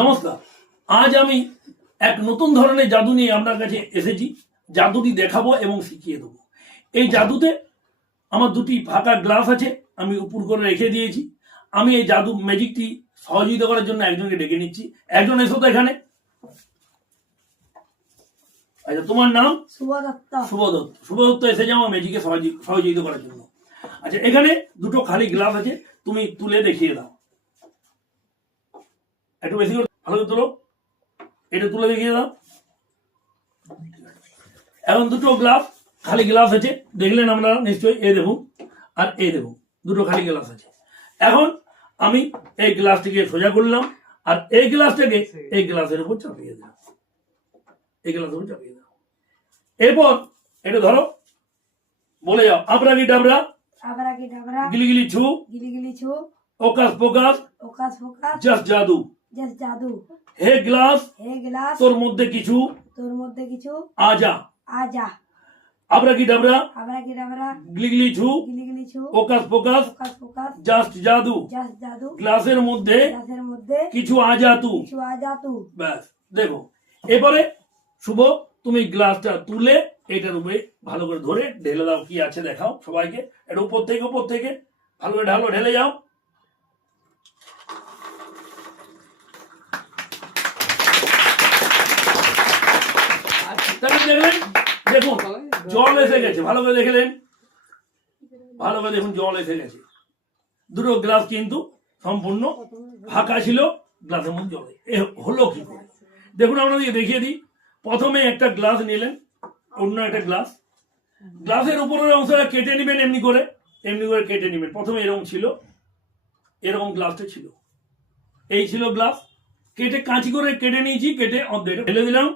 নমস্কার, আজ আমি এক নতুন ধরনের জাদু নিয়ে আপনার কাছে এসেছি। জাদুটি দেখাবো এবং শিখিয়ে দেবো। এই জাদুতে আমার দুটি ফাঁকা গ্লাস আছে, আমি উপর করে রেখে দিয়েছি। আমি এই জাদু ম্যাজিকটি সহযোগিতা করার জন্য একজনকে ডেকে নিচ্ছি। একজন এসো তো এখানে। আচ্ছা, তোমার নাম? শুভদত্ত। শুভদত্ত এসেছে আমার ম্যাজিকে সহযোগিতা করার জন্য। আচ্ছা, এখানে দুটো খালি গ্লাস আছে, তুমি তুলে দেখিয়ে দাও। একটু বেশি করে ভালো করে তোলো, এটা তুলে দেখিয়ে দাও। এখন দুটো গ্লাস খালি গ্লাস আছে, দেখলেন আপনারা নিশ্চয়ই। এই দেখুন আর এই দেখুন, দুটো খালি গ্লাস আছে। এখন আমি এই গ্লাসটিকে সোজা করলাম আর এই গ্লাসটাকে এই গ্লাসের উপর চাপিয়ে দিলাম। এই গ্লাসের উপর চাপিয়ে দিলাম। এরপর এটা ধরো, বলে যাও আপরা কি ডাবরা, গিলি গিলি ছু, ওকাস পোকাস, জাস্ট জাদু। হে গ্লাস, তোর মধ্যে কিছু আজা। আপরা কি ডাবরা, গিলি গিলি ছু, ওকাস পোকাস, জাস্ট জাদু। গ্লাসের মধ্যে কিছু আজা তু। ব্যাস, দেখো। এবারে শুভ, তুমি গ্লাসটা তুলে এটার উপরে ভালো করে ধরে ঢেলে দাও। কি আছে দেখাও সবাইকে। এটা উপর থেকে ভালো করে ঢালো, ঢেলে যাও। দেখলেন, দেখুন জল এসে গেছে। ভালো করে দেখলেন, ভালো করে দেখুন জল এসে গেছে। দুটো গ্লাস কিন্তু সম্পূর্ণ ফাঁকা ছিল, গ্লাসের মধ্যে জল হলো কি করে দেখুন। আপনাদেরকে দেখিয়ে দিই। প্রথমে একটা গ্লাস নিলেন, অন্য একটা গ্লাস, গ্লাসের উপরের অংশটা কেটে নেবেন। এমনি করে কেটে নেবেন। প্রথমে এরকম ছিল, এরকম গ্লাসটা ছিল, এই ছিল গ্লাস। কেটে কাঁচি করে কেটে নিয়েছি, কেটে অর্ধেক ঢেলে দিলাম।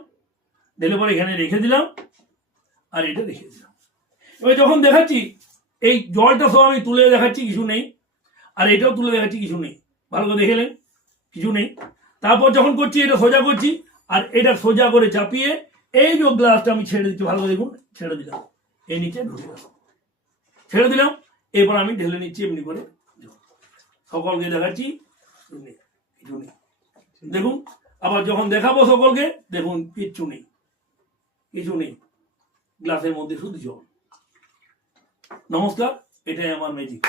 ঢেলে পরে এখানে রেখে দিলাম আর এটা রেখে দিলাম। এবার যখন দেখাচ্ছি, এই জলটা সব আমি তুলে দেখাচ্ছি, কিছু নেই। আর এটাও তুলে দেখাচ্ছি, কিছু নেই। ভালো করে দেখলেন, কিছু নেই। তারপর যখন করছি, এটা সোজা করছি আর এটা সোজা করে চাপিয়ে এই যে গ্লাসটা আমি ছেড়ে দিচ্ছি। ভালো করে দেখুন, ছেড়ে দিলাম, এই নিচে ঢুকে গেল, ছেড়ে দিলাম। এরপর আমি ঢেলে নিচ্ছি এমনি করে। সকলকে দেখাচ্ছি, কিছু নেই। দেখুন, আবার যখন দেখাবো সকলকে, দেখুন কিচ্ছু নেই, কিছু নেই। গ্লাসের মধ্যে শুধু জল। নমস্কার, এটাই আমার ম্যাজিক।